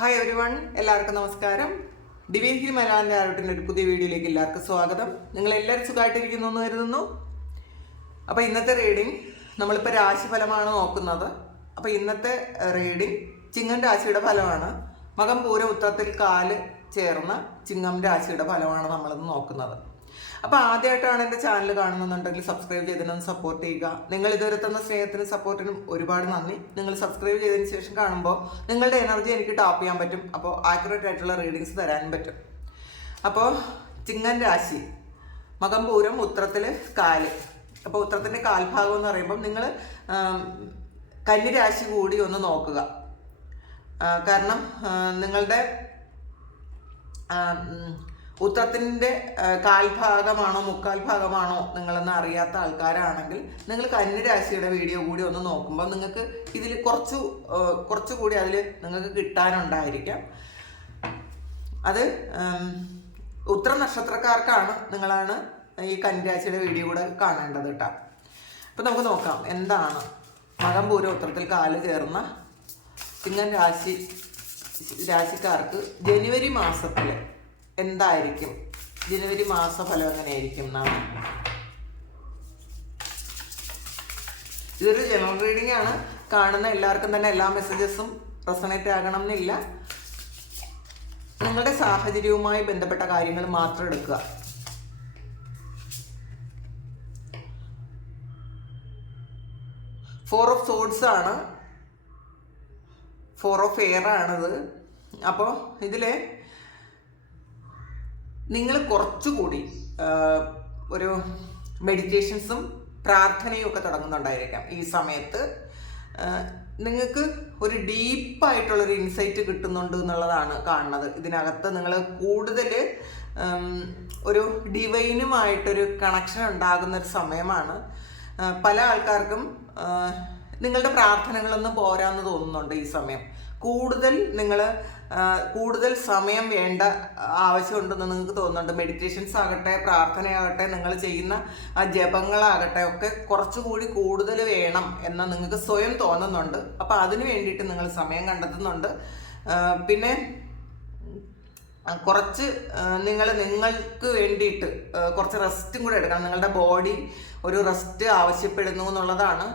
Hi every one എല്ലാവർക്കും നമസ്കാരം. Divine hill മലയാളിന്റെ ആരോട്ടിന്റെ ഒരു പുതിയ വീഡിയോയിലേക്ക് എല്ലാവർക്കും സ്വാഗതം. നിങ്ങൾ എല്ലാവരും സുഖമായിട്ടിരിക്കുന്നു എന്ന് കരുതുന്നു. അപ്പോൾ ഇന്നത്തെ റീഡിംഗ് നമ്മളിപ്പോൾ രാശിഫലമാണ് നോക്കുന്നത്. അപ്പോൾ ഇന്നത്തെ റീഡിംഗ് ചിങ്ങം രാശിയുടെ ഫലമാണ്. മകം പൂരം ഉത്തരത്തിൽ കാൽ ചേർന്ന ചിങ്ങം രാശിയുടെ ഫലമാണ് നമ്മളിന്ന് നോക്കുന്നത്. അപ്പോൾ ആദ്യമായിട്ടാണ് എന്റെ ചാനൽ കാണുന്നുണ്ടെങ്കിൽ സബ്സ്ക്രൈബ് ചെയ്തതിനൊന്ന് സപ്പോർട്ട് ചെയ്യുക. നിങ്ങൾ ഇതുവരെ തന്ന സ്നേഹത്തിനും സപ്പോർട്ടിനും ഒരുപാട് നന്ദി. നിങ്ങൾ സബ്സ്ക്രൈബ് ചെയ്തതിന് ശേഷം കാണുമ്പോൾ നിങ്ങളുടെ എനർജി എനിക്ക് ടാപ്പ് ചെയ്യാൻ പറ്റും. അപ്പോൾ ആക്യുറേറ്റ് ആയിട്ടുള്ള റീഡിങ്സ് തരാനും പറ്റും. അപ്പോൾ ചിങ്ങൻ രാശി മകം പൂരം ഉത്രത്തിൽ കാൽ. അപ്പോൾ ഉത്രത്തിന്റെ കാൽഭാഗം എന്ന് പറയുമ്പം നിങ്ങൾ കന്നിരാശി കൂടി ഒന്ന് നോക്കുക. കാരണം നിങ്ങളുടെ ഉത്തരത്തിന്റെ കാൽഭാഗമാണോ മുക്കാൽ ഭാഗമാണോ നിങ്ങളെന്ന് അറിയാത്ത ആൾക്കാരാണെങ്കിൽ നിങ്ങൾ കന്നിരാശിയുടെ വീഡിയോ കൂടി ഒന്ന് നോക്കുമ്പോൾ നിങ്ങൾക്ക് ഇതിൽ കുറച്ചു കുറച്ചുകൂടി അതിൽ നിങ്ങൾക്ക് കിട്ടാനുണ്ടായിരിക്കാം. അത് ഉത്ര നക്ഷത്രക്കാർക്കാണ് നിങ്ങളാണ് ഈ കന്നിരാശിയുടെ വീഡിയോ കൂടെ കാണേണ്ടത് കേട്ടോ. അപ്പം നമുക്ക് നോക്കാം എന്താണ്. മകം പൂരം ഉത്തരത്തിൽ കാൽ ചേർന്ന ചിങ്ങൻ രാശി രാശിക്കാർക്ക് ജനുവരി മാസത്തിൽ എന്തായിരിക്കും? ജനുവരി മാസഫലം എങ്ങനെയായിരിക്കും എന്നാണ് ഇതൊരു ജനറൽ റീഡിംഗ് ആണ്. കാണുന്ന എല്ലാവർക്കും തന്നെ എല്ലാ മെസ്സേജസും റെസണേറ്റ് ആകണം എന്നില്ല. നിങ്ങളുടെ സാഹചര്യവുമായി ബന്ധപ്പെട്ട കാര്യങ്ങൾ മാത്രം എടുക്കുക. ഫോർ ഓഫ് സോഡ്സ് ആണ്. ഫോർ ഓഫ് എയർ ആണത്. അപ്പോൾ ഇതിൽ നിങ്ങൾ കുറച്ചുകൂടി ഒരു മെഡിറ്റേഷൻസും പ്രാർത്ഥനയും ഒക്കെ തുടങ്ങുന്നുണ്ടായിരിക്കാം ഈ സമയത്ത്. നിങ്ങൾക്ക് ഒരു ഡീപ്പായിട്ടുള്ളൊരു ഇൻസൈറ്റ് കിട്ടുന്നുണ്ട് എന്നുള്ളതാണ് കാണുന്നത്. ഇതിനകത്ത് നിങ്ങൾ കൂടുതൽ ഒരു ഡിവൈനുമായിട്ടൊരു കണക്ഷൻ ഉണ്ടാകുന്ന ഒരു സമയമാണ് പല ആൾക്കാർക്കും നിങ്ങളുടെ പ്രാർത്ഥനകളൊന്നും പോരാന്ന് തോന്നുന്നുണ്ട് ഈ സമയം. കൂടുതൽ നിങ്ങൾ കൂടുതൽ സമയം വേണ്ട ആവശ്യമുണ്ടെന്ന് നിങ്ങൾക്ക് തോന്നുന്നുണ്ട്. മെഡിറ്റേഷൻസ് ആകട്ടെ പ്രാർത്ഥനയാകട്ടെ നിങ്ങൾ ചെയ്യുന്ന ജപങ്ങളാകട്ടെ ഒക്കെ കുറച്ചുകൂടി കൂടുതൽ വേണം എന്ന് നിങ്ങൾക്ക് സ്വയം തോന്നുന്നുണ്ട്. അപ്പോൾ അതിന് വേണ്ടിയിട്ട് നിങ്ങൾ സമയം കണ്ടെത്തുന്നുണ്ട്. പിന്നെ കുറച്ച് നിങ്ങൾ നിങ്ങൾക്ക് വേണ്ടിയിട്ട് കുറച്ച് റെസ്റ്റും കൂടെ എടുക്കണം. നിങ്ങളുടെ ബോഡി ഒരു റെസ്റ്റ് ആവശ്യപ്പെടുന്നു എന്നുള്ളതാണ്.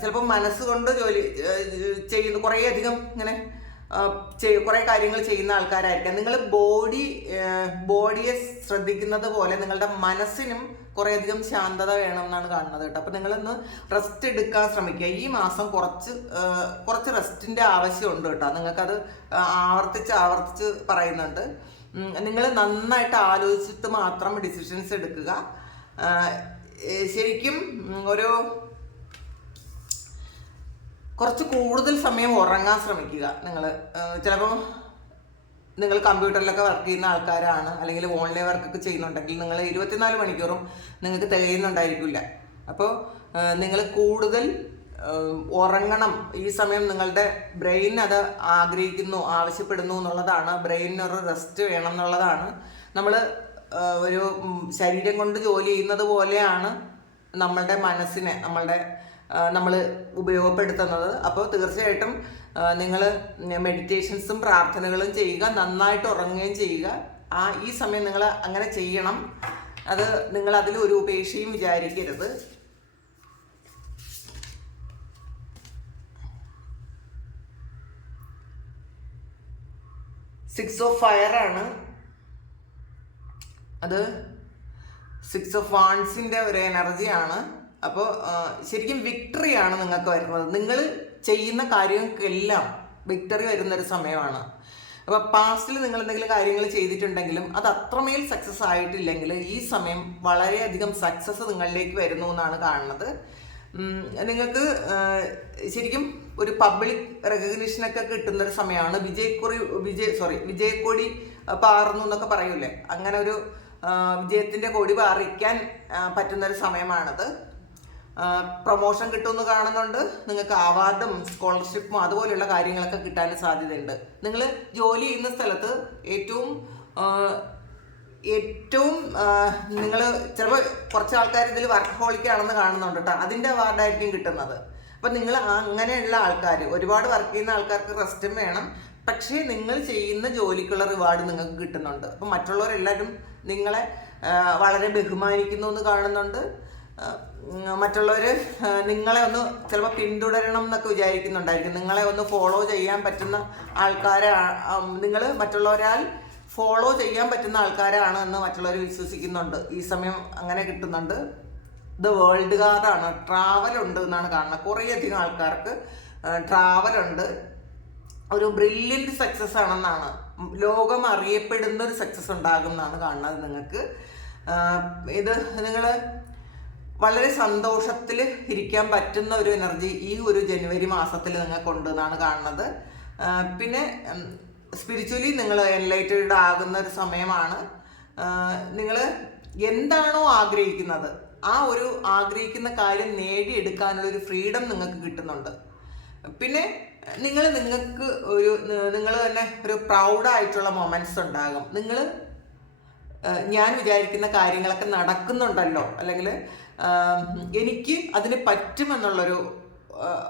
ചിലപ്പോൾ മനസ്സുകൊണ്ട് ജോലി ചെയ്യുന്നു ചെയ്യുന്ന കുറേ അധികം ഇങ്ങനെ കുറേ കാര്യങ്ങൾ ചെയ്യുന്ന ആൾക്കാരായിരിക്കാം. നിങ്ങൾ ബോഡി ബോഡിയെ ശ്രദ്ധിക്കുന്നത് പോലെ നിങ്ങളുടെ മനസ്സിനും കുറേയധികം ശാന്തത വേണം എന്നാണ് കാണുന്നത് കേട്ടോ. അപ്പോൾ നിങ്ങളൊന്ന് റെസ്റ്റ് എടുക്കാൻ ശ്രമിക്കുക. ഈ മാസം കുറച്ച് കുറച്ച് റെസ്റ്റിന്റെ ആവശ്യമുണ്ട് കേട്ടോ. നിങ്ങൾക്കത് ആവർത്തിച്ച് ആവർത്തിച്ച് പറയുന്നുണ്ട്. നിങ്ങൾ നന്നായിട്ട് ആലോചിച്ചിട്ട് മാത്രം ഡിസിഷൻസ് എടുക്കുക. ശരിക്കും ഒരു കുറച്ച് കൂടുതൽ സമയം ഉറങ്ങാൻ ശ്രമിക്കുക. നിങ്ങൾ ചിലപ്പോൾ നിങ്ങൾ കമ്പ്യൂട്ടറിലൊക്കെ വർക്ക് ചെയ്യുന്ന ആൾക്കാരാണ് അല്ലെങ്കിൽ ഓൺലൈൻ വർക്കൊക്കെ ചെയ്യുന്നുണ്ടെങ്കിൽ നിങ്ങൾ ഇരുപത്തിനാല് മണിക്കൂറും നിങ്ങൾക്ക് തികയുന്നുണ്ടായിരിക്കില്ല. അപ്പോൾ നിങ്ങൾ കൂടുതൽ ഉറങ്ങണം. ഈ സമയം നിങ്ങളുടെ ബ്രെയിൻ അത് ആഗ്രഹിക്കുന്നു ആവശ്യപ്പെടുന്നു എന്നുള്ളതാണ്. ബ്രെയിനൊരു റെസ്റ്റ് വേണം എന്നുള്ളതാണ്. നമ്മൾ ഒരു ശരീരം കൊണ്ട് ജോലി ചെയ്യുന്നത് പോലെയാണ് നമ്മളുടെ മനസ്സിനെ നമ്മളുടെ നമ്മൾ ഉപയോഗപ്പെടുത്തുന്നത്. അപ്പോൾ തീർച്ചയായിട്ടും നിങ്ങൾ മെഡിറ്റേഷൻസും പ്രാർത്ഥനകളും ചെയ്യുക നന്നായിട്ട് ഉറങ്ങുകയും ചെയ്യുക. ആ ഈ സമയം നിങ്ങൾ അങ്ങനെ ചെയ്യണം. അത് നിങ്ങൾ അതിൽ ഒരു ഉപേക്ഷയും വിചാരിക്കരുത്. സിക്സ് ഓഫ് ഫയർ ആണ്. അത് സിക്സ് ഓഫ് വാൺസിന്റെ ഒരു എനർജിയാണ് അപ്പോൾ ശരിക്കും വിക്ടറി ആണ് നിങ്ങൾക്ക് വരുന്നത്. നിങ്ങൾ ചെയ്യുന്ന കാര്യങ്ങൾക്കെല്ലാം വിക്ടറി വരുന്നൊരു സമയമാണ്. അപ്പോൾ പാസ്റ്റിൽ നിങ്ങൾ എന്തെങ്കിലും കാര്യങ്ങൾ ചെയ്തിട്ടുണ്ടെങ്കിലും അത് അത്രമേൽ സക്സസ് ആയിട്ടില്ലെങ്കിൽ ഈ സമയം വളരെയധികം സക്സസ് നിങ്ങളിലേക്ക് വരുന്നു എന്നാണ് കാണുന്നത്. നിങ്ങൾക്ക് ശരിക്കും ഒരു പബ്ലിക് റെക്കഗ്നീഷനൊക്കെ കിട്ടുന്ന ഒരു സമയമാണ്. വിജയക്കുറി വിജയ് സോറി വിജയക്കൊടി പാറുന്നു എന്നൊക്കെ പറയൂലേ? അങ്ങനെ ഒരു വിജയത്തിന്റെ കൊടി പാറിക്കാൻ പറ്റുന്നൊരു സമയമാണത്. പ്രൊമോഷൻ കിട്ടുമെന്ന് കാണുന്നുണ്ട്. നിങ്ങൾക്ക് അവാർഡും സ്കോളർഷിപ്പും അതുപോലെയുള്ള കാര്യങ്ങളൊക്കെ കിട്ടാൻ സാധ്യതയുണ്ട്. നിങ്ങൾ ജോലി ചെയ്യുന്ന സ്ഥലത്ത് ഏറ്റവും ഏറ്റവും നിങ്ങൾ ചിലപ്പോൾ കുറച്ച് ആൾക്കാർ ഇതിൽ വർക്ക് ഹോളിക്കാണെന്ന് കാണുന്നുണ്ട് കേട്ടോ. അതിന്റെ അവാർഡായിരിക്കും കിട്ടുന്നത്. അപ്പം നിങ്ങൾ അങ്ങനെയുള്ള ആൾക്കാർ ഒരുപാട് വർക്ക് ചെയ്യുന്ന ആൾക്കാർക്ക് റെസ്റ്റും വേണം. പക്ഷേ നിങ്ങൾ ചെയ്യുന്ന ജോലിക്കുള്ള റിവാർഡ് നിങ്ങൾക്ക് കിട്ടുന്നുണ്ട്. അപ്പം മറ്റുള്ളവരെല്ലാവരും നിങ്ങളെ വളരെ ബഹുമാനിക്കുന്നു എന്ന് കാണുന്നുണ്ട്. മറ്റുള്ളവർ നിങ്ങളെ ഒന്ന് ചിലപ്പോൾ പിന്തുടരണം എന്നൊക്കെ വിചാരിക്കുന്നുണ്ടായിരിക്കും. നിങ്ങളെ ഒന്ന് ഫോളോ ചെയ്യാൻ പറ്റുന്ന ആൾക്കാരെ നിങ്ങൾ മറ്റുള്ളവരാൽ ഫോളോ ചെയ്യാൻ പറ്റുന്ന ആൾക്കാരാണ് എന്ന് മറ്റുള്ളവർ വിശ്വസിക്കുന്നുണ്ട്. ഈ സമയം അങ്ങനെ കിട്ടുന്നുണ്ട്. ദ വേൾഡ് കാർഡാണ് ട്രാവൽ ഉണ്ട് എന്നാണ് കാണുന്നത്. കുറേയധികം ആൾക്കാർക്ക് ട്രാവൽ ഉണ്ട്. ഒരു ബ്രില്യന്റ് സക്സസ് ആണെന്നാണ്. ലോകം അറിയപ്പെടുന്ന ഒരു സക്സസ് ഉണ്ടാകും എന്നാണ് കാണുന്നത് നിങ്ങൾക്ക്. ഇത് നിങ്ങൾ വളരെ സന്തോഷത്തിൽ ഇരിക്കാൻ പറ്റുന്ന ഒരു എനർജി ഈ ഒരു ജനുവരി മാസത്തിൽ നിങ്ങൾക്ക് ഉണ്ടെന്നാണ് കാണുന്നത് പിന്നെ സ്പിരിച്വലി നിങ്ങൾ എൻലൈറ്റഡ് ആകുന്ന ഒരു സമയമാണ്. നിങ്ങൾ എന്താണോ ആഗ്രഹിക്കുന്നത് ആ ഒരു ആഗ്രഹിക്കുന്ന കാര്യം നേടിയെടുക്കാനുള്ള ഒരു ഫ്രീഡം നിങ്ങൾക്ക് കിട്ടുന്നുണ്ട്. പിന്നെ നിങ്ങൾ നിങ്ങൾക്ക് ഒരു നിങ്ങൾ തന്നെ ഒരു പ്രൗഡായിട്ടുള്ള മൊമെന്റ്സ് ഉണ്ടാകും. നിങ്ങൾ ഞാൻ വിചാരിക്കുന്ന കാര്യങ്ങളൊക്കെ നടക്കുന്നുണ്ടല്ലോ അല്ലെങ്കിൽ എനിക്ക് അതിന് പറ്റുമെന്നുള്ളൊരു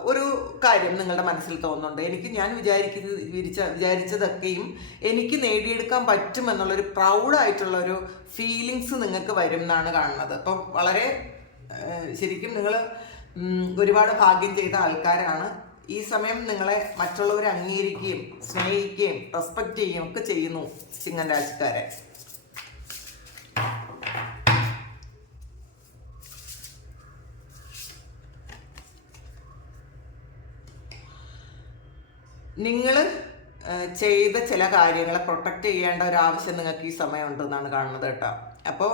ഒരു കാര്യം നിങ്ങളുടെ മനസ്സിൽ തോന്നുന്നുണ്ട്. എനിക്ക് ഞാൻ വിചാരിക്കുന്ന വിരിച്ച വിചാരിച്ചതൊക്കെയും എനിക്ക് നേടിയെടുക്കാൻ പറ്റുമെന്നുള്ളൊരു പ്രൗഡായിട്ടുള്ള ഒരു ഫീലിങ്സ് നിങ്ങൾക്ക് വരും എന്നാണ് കാണുന്നത്. അപ്പം വളരെ ശരിക്കും നിങ്ങൾ ഒരുപാട് ഭാഗ്യം ചെയ്ത ആൾക്കാരാണ്. ഈ സമയം നിങ്ങളെ മറ്റുള്ളവരെ അംഗീകരിക്കുകയും സ്നേഹിക്കുകയും റെസ്പെക്റ്റ് ചെയ്യുകയും ഒക്കെ ചെയ്യുന്നു ചിങ്ങൻ രാശിക്കാരെ നിങ്ങൾ ചെയ്ത ചില കാര്യങ്ങളെ പ്രൊട്ടക്റ്റ് ചെയ്യേണ്ട ഒരു ആവശ്യം നിങ്ങൾക്ക് ഈ സമയം ഉണ്ടെന്നാണ് കാണുന്നത് കേട്ടോ. അപ്പോൾ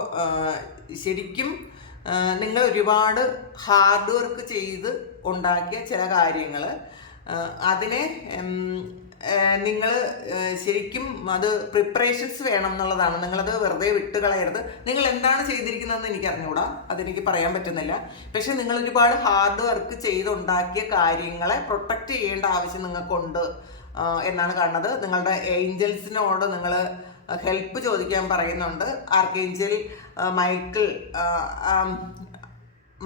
ശരിക്കും നിങ്ങൾ ഒരുപാട് ഹാർഡ് വർക്ക് ചെയ്ത് ഉണ്ടാക്കിയ ചില കാര്യങ്ങൾ അതിനെ നിങ്ങൾ ശരിക്കും അത് പ്രിപ്പറേഷൻസ് വേണം എന്നുള്ളതാണ് നിങ്ങളത് വെറുതെ വിട്ട് കളയരുത് നിങ്ങൾ എന്താണ് ചെയ്തിരിക്കുന്നതെന്ന് എനിക്ക് അറിഞ്ഞുകൂടാ അതെനിക്ക് പറയാൻ പറ്റുന്നില്ല. പക്ഷെ നിങ്ങൾ ഒരുപാട് ഹാർഡ് വർക്ക് ചെയ്തുണ്ടാക്കിയ കാര്യങ്ങളെ പ്രൊട്ടക്റ്റ് ചെയ്യേണ്ട ആവശ്യം നിങ്ങൾക്കുണ്ട് എന്നാണ് കാണുന്നത്. നിങ്ങളുടെ ഏഞ്ചൽസിനോട് നിങ്ങൾ ഹെൽപ്പ് ചോദിക്കാൻ പറയുന്നുണ്ട്. ആർക്കേഞ്ചൽ മൈക്കിൾ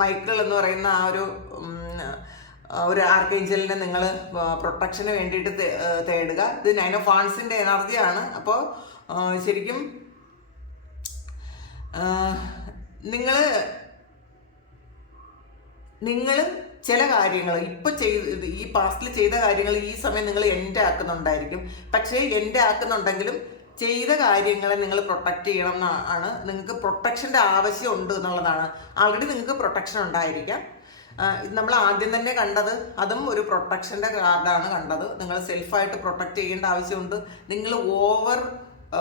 മൈക്കിൾ എന്ന് പറയുന്ന ആ ഒരു ഒരു ആർക്കേഞ്ചലിനെ നിങ്ങൾ പ്രൊട്ടക്ഷന് വേണ്ടിയിട്ട് തേടുക. ഇത് നൈൻ ഓഫ് ഫാൻസിന്റെ എനർജിയാണ് അപ്പോൾ ശരിക്കും നിങ്ങൾ നിങ്ങൾ ചില കാര്യങ്ങൾ ഇപ്പോൾ ചെയ്ത് ഈ പാസ്റ്റിൽ ചെയ്ത കാര്യങ്ങൾ ഈ സമയം നിങ്ങൾ എന്റെ ആക്കുന്നുണ്ടായിരിക്കും. പക്ഷേ എന്റെ ആക്കുന്നുണ്ടെങ്കിലും ചെയ്ത കാര്യങ്ങളെ നിങ്ങൾ പ്രൊട്ടക്റ്റ് ചെയ്യണം എന്നാണ് നിങ്ങൾക്ക് പ്രൊട്ടക്ഷന്റെ ആവശ്യമുണ്ട് എന്നുള്ളതാണ്. ആൾറെഡി നിങ്ങൾക്ക് പ്രൊട്ടക്ഷൻ ഉണ്ടായിരിക്കാം. നമ്മൾ ആദ്യം തന്നെ കണ്ടത് അതും ഒരു പ്രൊട്ടക്ഷന്റെ കാർഡാണ് കണ്ടത്. നിങ്ങൾ സെൽഫായിട്ട് പ്രൊട്ടക്റ്റ് ചെയ്യേണ്ട ആവശ്യമുണ്ട്. നിങ്ങൾ ഓവർ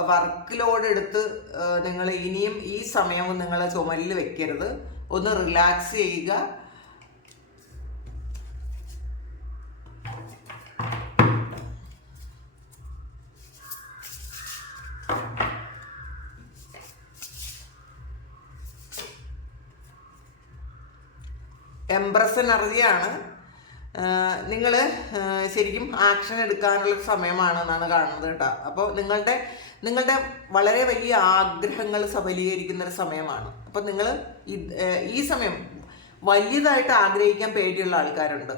വർക്ക് ലോഡ് എടുത്ത് നിങ്ങൾ ഇനിയും ഈ സമയവും നിങ്ങൾ ചുമലിൽ വെക്കരുത്. ഒന്ന് റിലാക്സ് ചെയ്യുക. എംബ്രസ് അറിയാണ് നിങ്ങൾ ശരിക്കും ആക്ഷൻ എടുക്കാനുള്ളൊരു സമയമാണെന്നാണ് കാണുന്നത് കേട്ടോ. അപ്പോൾ നിങ്ങളുടെ നിങ്ങളുടെ വളരെ വലിയ ആഗ്രഹങ്ങൾ സഫലീകരിക്കുന്ന ഒരു സമയമാണ്. അപ്പോൾ നിങ്ങൾ ഈ സമയം വലിയതായിട്ട് ആഗ്രഹിക്കാൻ പേടിയുള്ള ആൾക്കാരുണ്ട്.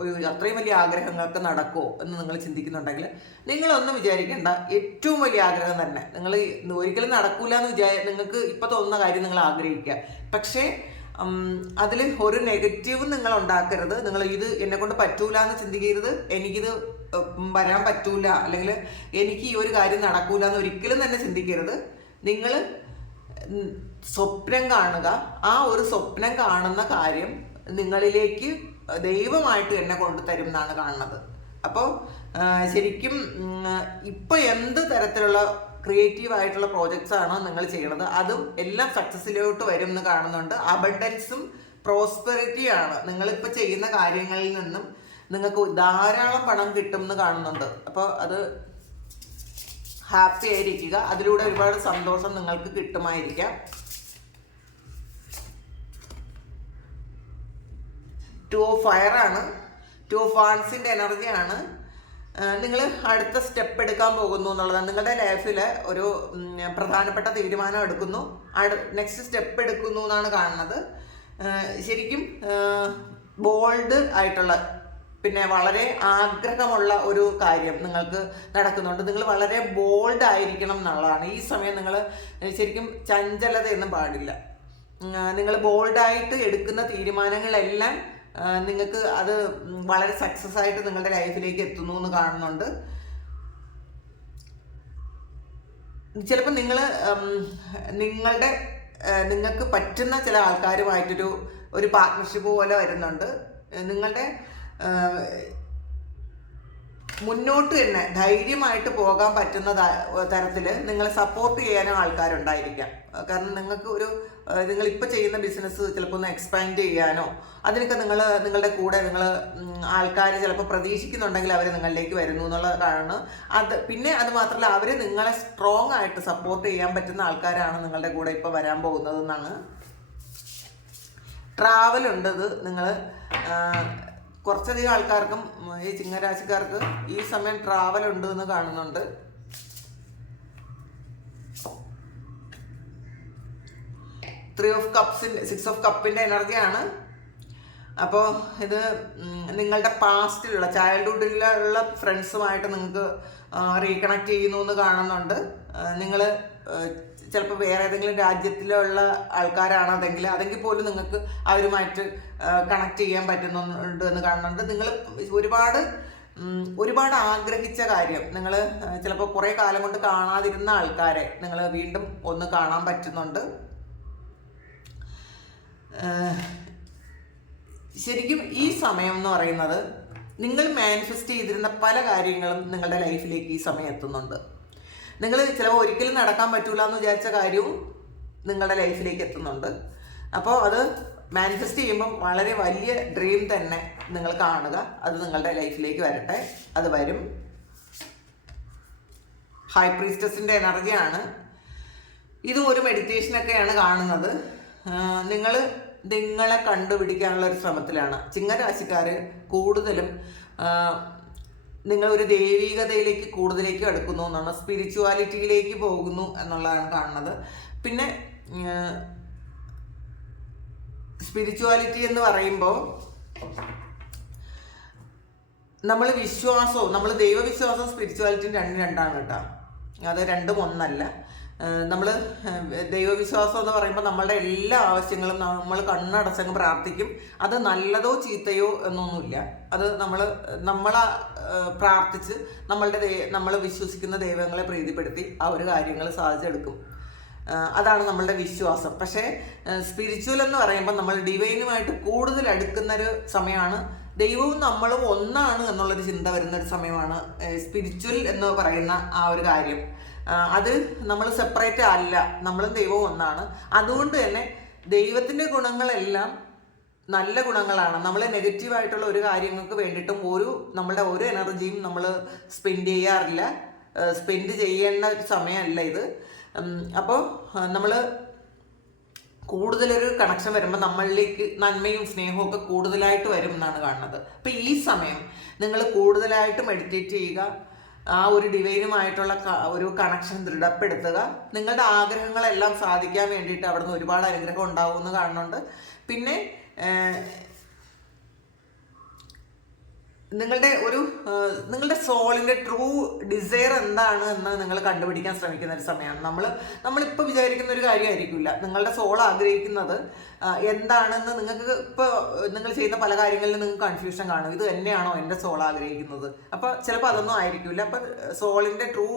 ഒരു അത്രയും വലിയ ആഗ്രഹങ്ങൾക്ക് നടക്കുമോ എന്ന് നിങ്ങൾ ചിന്തിക്കുന്നുണ്ടെങ്കിൽ നിങ്ങളൊന്നും വിചാരിക്കേണ്ട. ഏറ്റവും വലിയ ആഗ്രഹം തന്നെ. നിങ്ങൾ ഒരിക്കലും നടക്കൂല എന്ന് വിചാരി നിങ്ങൾക്ക് ഇപ്പോൾ തോന്നുന്ന കാര്യം നിങ്ങൾ ആഗ്രഹിക്കുക. പക്ഷേ അതിൽ ഒരു നെഗറ്റീവ് നിങ്ങൾ ഉണ്ടാക്കരുത്. നിങ്ങൾ ഇത് എന്നെ കൊണ്ട് പറ്റൂല എന്ന് ചിന്തിക്കരുത്. എനിക്കിത് വരാൻ പറ്റൂല. അല്ലെങ്കിൽ എനിക്ക് ഈ ഒരു കാര്യം നടക്കൂല എന്ന് ഒരിക്കലും തന്നെ ചിന്തിക്കരുത്. നിങ്ങൾ സ്വപ്നം കാണുക. ആ ഒരു സ്വപ്നം കാണുന്ന കാര്യം നിങ്ങളിലേക്ക് ദൈവമായിട്ട് എന്നെ കൊണ്ടുതരും എന്നാണ് കാണുന്നത്. അപ്പോൾ ശരിക്കും ഉം, ഇപ്പൊ എന്ത് തരത്തിലുള്ള ക്രിയേറ്റീവ് ആയിട്ടുള്ള പ്രോജക്ട്സ് ആണോ നിങ്ങൾ ചെയ്യണത്? അതും എല്ലാം സക്സസ്സിലോട്ട് വരും എന്ന് കാണുന്നുണ്ട് അബണ്ടൻസും പ്രോസ്പെറിറ്റിയാണ് നിങ്ങളിപ്പോൾ ചെയ്യുന്ന കാര്യങ്ങളിൽ നിന്നും നിങ്ങൾക്ക് ധാരാളം പണം കിട്ടും എന്ന് കാണുന്നുണ്ട്. അപ്പോൾ അത് ഹാപ്പി ആയിരിക്കുക. അതിലൂടെ ഒരുപാട് സന്തോഷം നിങ്ങൾക്ക് കിട്ടുമായിരിക്കാം. ടു ഓഫ് ആണ്. ടു ഓഫ് വാൺസിന്റെ എനർജിയാണ് നിങ്ങൾ അടുത്ത സ്റ്റെപ്പ് എടുക്കാൻ പോകുന്നു എന്നുള്ളതാണ്. നിങ്ങളുടെ ലൈഫിൽ ഒരു പ്രധാനപ്പെട്ട തീരുമാനം എടുക്കുന്നു. അടു നെക്സ്റ്റ് സ്റ്റെപ്പ് എടുക്കുന്നു എന്നാണ് കാണുന്നത്. ശരിക്കും ബോൾഡ് ആയിട്ടുള്ള പിന്നെ വളരെ ആഗ്രഹമുള്ള ഒരു കാര്യം നിങ്ങൾക്ക് നടക്കുന്നുണ്ട്. നിങ്ങൾ വളരെ ബോൾഡ് ആയിരിക്കണം എന്നുള്ളതാണ്. ഈ സമയം നിങ്ങൾ ശരിക്കും ചഞ്ചലതയൊന്നും പാടില്ല. നിങ്ങൾ ബോൾഡായിട്ട് എടുക്കുന്ന തീരുമാനങ്ങളെല്ലാം നിങ്ങൾക്ക് അത് വളരെ സക്സസ് ആയിട്ട് നിങ്ങളുടെ ലൈഫിലേക്ക് എത്തുന്നു എന്ന് കാണുന്നുണ്ട്. ചിലപ്പോൾ നിങ്ങൾ നിങ്ങളുടെ നിങ്ങൾക്ക് പറ്റുന്ന ചില ആൾക്കാരുമായിട്ടൊരു ഒരു പാർട്ട്ണർഷിപ്പ് പോലെ വരുന്നുണ്ട്. നിങ്ങളുടെ മുന്നോട്ട് തന്നെ ധൈര്യമായിട്ട് പോകാൻ പറ്റുന്ന തരത്തിൽ നിങ്ങളെ സപ്പോർട്ട് ചെയ്യാനും ആൾക്കാരുണ്ടായിരിക്കാം. കാരണം നിങ്ങൾക്ക് ഒരു നിങ്ങൾ ഇപ്പോൾ ചെയ്യുന്ന ബിസിനസ് ചിലപ്പോൾ ഒന്ന് എക്സ്പാൻഡ് ചെയ്യാനോ അതിനൊക്കെ നിങ്ങൾ നിങ്ങളുടെ കൂടെ നിങ്ങൾ ആൾക്കാർ ചിലപ്പോൾ പ്രതീക്ഷിക്കുന്നുണ്ടെങ്കിൽ അവർ നിങ്ങളിലേക്ക് വരുന്നു എന്നുള്ളതാണ്. അത് പിന്നെ അത് മാത്രമല്ല അവർ നിങ്ങളെ സ്ട്രോങ് ആയിട്ട് സപ്പോർട്ട് ചെയ്യാൻ പറ്റുന്ന ആൾക്കാരാണ് നിങ്ങളുടെ കൂടെ ഇപ്പോൾ വരാൻ പോകുന്നത് എന്നാണ്. ട്രാവൽ ഉണ്ടത് നിങ്ങൾ കുറച്ചധികം ആൾക്കാർക്കും ഈ ചിങ്ങരാശിക്കാർക്ക് ഈ സമയം ട്രാവൽ ഉണ്ട് എന്ന് കാണുന്നുണ്ട്. ത്രീ ഓഫ് കപ്സിന്റെ സിക്സ് ഓഫ് കപ്പിന്റെ എനർജിയാണ് അപ്പോൾ ഇത് നിങ്ങളുടെ പാസ്റ്റിലുള്ള ചൈൽഡ്ഹുഡിലുള്ള ഫ്രണ്ട്സുമായിട്ട് നിങ്ങൾക്ക് റീകണക്ട് ചെയ്യുന്നു എന്ന് കാണുന്നുണ്ട്. നിങ്ങൾ ചിലപ്പോൾ വേറെ ഏതെങ്കിലും രാജ്യത്തിലുള്ള ആൾക്കാരാണ് അതെങ്കിൽ അതെങ്കിൽ പോലും നിങ്ങൾക്ക് അവരുമായിട്ട് കണക്ട് ചെയ്യാൻ പറ്റുന്നുണ്ട് എന്ന് കാണുന്നുണ്ട്. നിങ്ങൾ ഒരുപാട് ഒരുപാട് ആഗ്രഹിച്ച കാര്യം നിങ്ങൾ ചിലപ്പോൾ കുറേ കാലം കൊണ്ട് കാണാതിരുന്ന ആൾക്കാരെ നിങ്ങൾ വീണ്ടും ഒന്ന് കാണാൻ പറ്റുന്നുണ്ട്. ശരിക്കും ഈ സമയം എന്ന് പറയുന്നത് നിങ്ങൾ മാനിഫെസ്റ്റ് ചെയ്തിരുന്ന പല കാര്യങ്ങളും നിങ്ങളുടെ ലൈഫിലേക്ക് ഈ സമയം എത്തുന്നുണ്ട്. നിങ്ങൾ ചിലപ്പോൾ ഒരിക്കലും നടക്കാൻ പറ്റൂല എന്ന് വിചാരിച്ച കാര്യവും നിങ്ങളുടെ ലൈഫിലേക്ക് എത്തുന്നുണ്ട്. അപ്പോൾ അത് മാനിഫെസ്റ്റ് ചെയ്യുമ്പം വളരെ വലിയ ഡ്രീം തന്നെ നിങ്ങൾ കാണുക. അത് നിങ്ങളുടെ ലൈഫിലേക്ക് വരട്ടെ. അത് വരും. ഹൈ പ്രീസ്റ്റസിന്റെ എനർജിയാണ് ഇതും ഒരു മെഡിറ്റേഷനൊക്കെയാണ് കാണുന്നത്. നിങ്ങൾ നിങ്ങളെ കണ്ടുപിടിക്കാനുള്ള ഒരു ശ്രമത്തിലാണ്. ചിങ്ങരാശിക്കാർ കൂടുതലും നിങ്ങൾ ഒരു ദൈവികതയിലേക്ക് കൂടുതലേക്ക് അടുക്കുന്നു എന്നാണ് സ്പിരിച്വാലിറ്റിയിലേക്ക് പോകുന്നു എന്നുള്ളതാണ് കാണുന്നത്. പിന്നെ സ്പിരിച്വാലിറ്റി എന്ന് പറയുമ്പോൾ നമ്മൾ വിശ്വാസവും നമ്മൾ ദൈവവിശ്വാസവും സ്പിരിച്വാലിറ്റിയും രണ്ടും രണ്ടാണ് കേട്ടോ. അത് രണ്ടും ഒന്നല്ല. നമ്മൾ ദൈവവിശ്വാസം എന്ന് പറയുമ്പോൾ നമ്മളുടെ എല്ലാ ആവശ്യങ്ങളും നമ്മൾ കണ്ണടച്ചങ്ങ് പ്രാർത്ഥിക്കും. അത് നല്ലതോ ചീത്തയോ എന്നൊന്നുമില്ല. അത് നമ്മൾ നമ്മളെ പ്രാർത്ഥിച്ച് നമ്മളുടെ നമ്മൾ വിശ്വസിക്കുന്ന ദൈവങ്ങളെ പ്രീതിപ്പെടുത്തി ആ ഒരു കാര്യങ്ങൾ സാധിച്ചെടുക്കും. അതാണ് നമ്മളുടെ വിശ്വാസം. പക്ഷേ സ്പിരിച്വൽ എന്ന് പറയുമ്പോൾ നമ്മൾ ഡിവൈനുമായിട്ട് കൂടുതൽ അടുക്കുന്നൊരു സമയമാണ് ദൈവവും നമ്മളും ഒന്നാണ് എന്നുള്ളൊരു ചിന്ത വരുന്ന ഒരു സമയമാണ് സ്പിരിച്വൽ എന്ന് പറയുന്ന ആ ഒരു കാര്യം. അത് നമ്മൾ സെപ്പറേറ്റ് അല്ല. നമ്മളും ദൈവവും ഒന്നാണ്. അതുകൊണ്ട് തന്നെ ദൈവത്തിന്റെ ഗുണങ്ങളെല്ലാം നല്ല ഗുണങ്ങളാണ്. നമ്മൾ നെഗറ്റീവായിട്ടുള്ള ഒരു കാര്യങ്ങൾക്ക് വേണ്ടിയിട്ടും ഒരു നമ്മളുടെ ഒരു എനർജിയും നമ്മൾ സ്പെൻഡ് ചെയ്യാറില്ല. സ്പെൻഡ് ചെയ്യേണ്ട ഒരു സമയമല്ല ഇത്. അപ്പോൾ നമ്മൾ കൂടുതലൊരു കണക്ഷൻ വരുമ്പോൾ നമ്മളിലേക്ക് നന്മയും സ്നേഹവും ഒക്കെ കൂടുതലായിട്ട് വരും എന്നാണ് കാണുന്നത്. അപ്പം ഈ സമയം നിങ്ങൾ കൂടുതലായിട്ട് മെഡിറ്റേറ്റ് ചെയ്യുക ആ ഒരു ഡിവൈനുമായിട്ടുള്ള ഒരു കണക്ഷൻ ദൃഢപ്പെടുത്തുക. നിങ്ങളുടെ ആഗ്രഹങ്ങളെല്ലാം സാധിക്കാൻ വേണ്ടിയിട്ട് അവിടുന്ന് ഒരുപാട് അനുഗ്രഹം ഉണ്ടാവുമെന്ന് കാണുന്നുണ്ട്. പിന്നെ നിങ്ങളുടെ ഒരു നിങ്ങളുടെ സോളിന്റെ ട്രൂ ഡിസയർ എന്താണ് എന്ന് നിങ്ങൾ കണ്ടുപിടിക്കാൻ ശ്രമിക്കുന്ന ഒരു സമയമാണ്. നമ്മൾ നമ്മളിപ്പോൾ വിചാരിക്കുന്ന ഒരു കാര്യമായിരിക്കില്ല. നിങ്ങളുടെ സോൾ ആഗ്രഹിക്കുന്നത് എന്താണെന്ന് നിങ്ങൾക്ക് ഇപ്പോൾ നിങ്ങൾ ചെയ്യുന്ന പല കാര്യങ്ങളിലും നിങ്ങൾക്ക് കൺഫ്യൂഷൻ കാണും. ഇത് തന്നെയാണോ എന്റെ സോൾ ആഗ്രഹിക്കുന്നത്? അപ്പോൾ ചിലപ്പോൾ അതൊന്നും ആയിരിക്കില്ല. അപ്പോൾ സോളിന്റെ ട്രൂ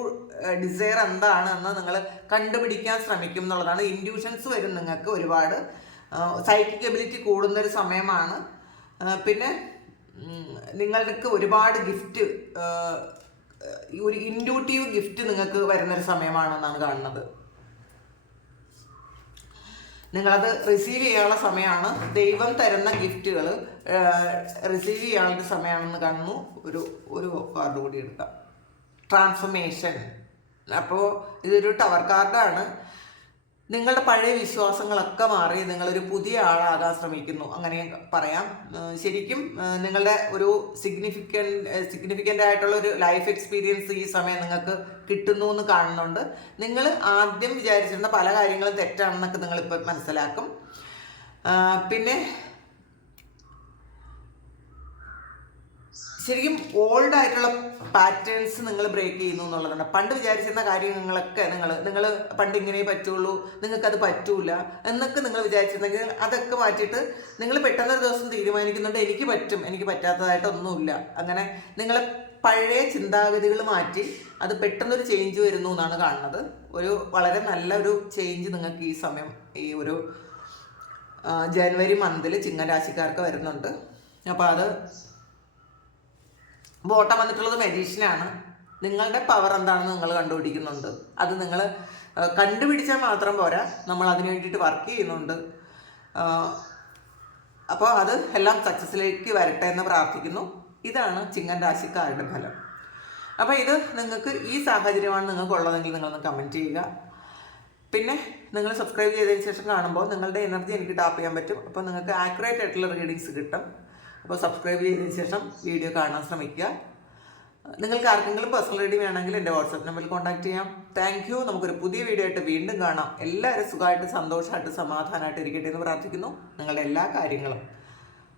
ഡിസയർ എന്താണ് എന്ന് നിങ്ങൾ കണ്ടുപിടിക്കാൻ ശ്രമിക്കും എന്നുള്ളതാണ്. ഇൻഡ്യൂഷൻസ് വരും നിങ്ങൾക്ക് ഒരുപാട്. സൈക്കിക് എബിലിറ്റി കൂടുന്നൊരു സമയമാണ്. പിന്നെ നിങ്ങൾക്ക് ഒരുപാട് ഗിഫ്റ്റ് ഒരു ഇൻഡ്യൂട്ടീവ് ഗിഫ്റ്റ് നിങ്ങൾക്ക് വരുന്നൊരു സമയമാണെന്നാണ് കാണുന്നത്. നിങ്ങളത് റിസീവ് ചെയ്യാനുള്ള സമയമാണ്. ദൈവം തരുന്ന ഗിഫ്റ്റുകൾ റിസീവ് ചെയ്യാനുള്ള സമയമാണെന്ന് കാണുന്നു. ഒരു ഒരു കാർഡ് കൂടി എടുക്കാം. ട്രാൻസ്ഫർമേഷൻ അപ്പോൾ ഇതൊരു ടവർ കാർഡാണ് നിങ്ങളുടെ പഴയ വിശ്വാസങ്ങളൊക്കെ മാറി നിങ്ങളൊരു പുതിയ ആളാകാൻ ശ്രമിക്കുന്നു. അങ്ങനെ പറയാം. ശരിക്കും നിങ്ങളുടെ ഒരു സിഗ്നിഫിക്കന്റ് സിഗ്നിഫിക്കന്റ് ആയിട്ടുള്ള ഒരു ലൈഫ് എക്സ്പീരിയൻസ് ഈ സമയം നിങ്ങൾക്ക് കിട്ടുന്നു എന്ന് കാണുന്നുണ്ട്. നിങ്ങൾ ആദ്യം വിചാരിച്ചിരുന്ന പല കാര്യങ്ങളും തെറ്റാണെന്നൊക്കെ നിങ്ങളിപ്പോൾ മനസ്സിലാക്കും. പിന്നെ ശരിക്കും ഓൾഡ് ആയിട്ടുള്ള പാറ്റേൺസ് നിങ്ങൾ ബ്രേക്ക് ചെയ്യുന്നു എന്നുള്ളതാണ് പണ്ട് വിചാരിച്ചിരുന്ന കാര്യങ്ങളൊക്കെ നിങ്ങൾ നിങ്ങൾ പണ്ട് ഇങ്ങനെ പറ്റുള്ളൂ നിങ്ങൾക്കത് പറ്റൂല എന്നൊക്കെ നിങ്ങൾ വിചാരിച്ചിരുന്നെങ്കിൽ അതൊക്കെ മാറ്റിയിട്ട് നിങ്ങൾ പെട്ടെന്നൊരു ദിവസം തീരുമാനിക്കുന്നുണ്ട് എനിക്ക് പറ്റും എനിക്ക് പറ്റാത്തതായിട്ടൊന്നുമില്ല അങ്ങനെ നിങ്ങൾ പഴയ ചിന്താഗതികൾ മാറ്റി അത് പെട്ടെന്നൊരു ചേഞ്ച് വരുന്നു എന്നാണ് കാണുന്നത്. ഒരു വളരെ നല്ലൊരു ചേഞ്ച് നിങ്ങൾക്ക് ഈ സമയം ഈ ഒരു ജനുവരി മന്തിൽ ചിങ്ങരാശിക്കാർക്ക് വരുന്നുണ്ട്. അപ്പോൾ അത് ബോട്ടം വന്നിട്ടുള്ളത് മെജീഷ്യനാണ്. നിങ്ങളുടെ പവർ എന്താണെന്ന് നിങ്ങൾ കണ്ടുപിടിക്കുന്നുണ്ട്. അത് നിങ്ങൾ കണ്ടുപിടിച്ചാൽ മാത്രം പോരാ. നമ്മൾ അതിന് വേണ്ടിയിട്ട് വർക്ക് ചെയ്യുന്നുണ്ട്. അപ്പോൾ അത് എല്ലാം സക്സസ്സിലേക്ക് വരട്ടെ എന്ന് പ്രാർത്ഥിക്കുന്നു. ഇതാണ് ചിങ്ങൻ രാശിക്കാരുടെ ഫലം. അപ്പോൾ ഇത് നിങ്ങൾക്ക് ഈ സാഹചര്യമാണ് നിങ്ങൾക്കുള്ളതെങ്കിൽ നിങ്ങളൊന്ന് കമന്റ് ചെയ്യുക. പിന്നെ നിങ്ങൾ സബ്സ്ക്രൈബ് ചെയ്തതിന് ശേഷം കാണുമ്പോൾ നിങ്ങളുടെ എനർജി എനിക്ക് ടാപ്പ് ചെയ്യാൻ പറ്റും. അപ്പോൾ നിങ്ങൾക്ക് ആക്യുറേറ്റ് ആയിട്ടുള്ള റീഡിങ്സ് കിട്ടും. അപ്പോൾ സബ്സ്ക്രൈബ് ചെയ്തതിന് ശേഷം വീഡിയോ കാണാൻ ശ്രമിക്കുക. നിങ്ങൾക്ക് ആർക്കെങ്കിലും പേഴ്സണൽ റീഡിംഗ് വേണമെങ്കിൽ എന്റെ വാട്സാപ്പ് നമ്പറിൽ കോൺടാക്ട് ചെയ്യാം. താങ്ക് യു നമുക്കൊരു പുതിയ വീഡിയോ ആയിട്ട് വീണ്ടും കാണാം. എല്ലാവരും സുഖമായിട്ട് സന്തോഷമായിട്ട് സമാധാനമായിട്ട് ഇരിക്കട്ടെ എന്ന് പ്രാർത്ഥിക്കുന്നു. നിങ്ങളുടെ എല്ലാ കാര്യങ്ങളും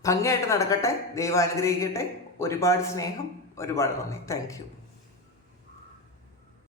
ഭംഗിയായിട്ട് നടക്കട്ടെ. ദൈവം അനുഗ്രഹിക്കട്ടെ. ഒരുപാട് സ്നേഹം. ഒരുപാട് നന്ദി. താങ്ക്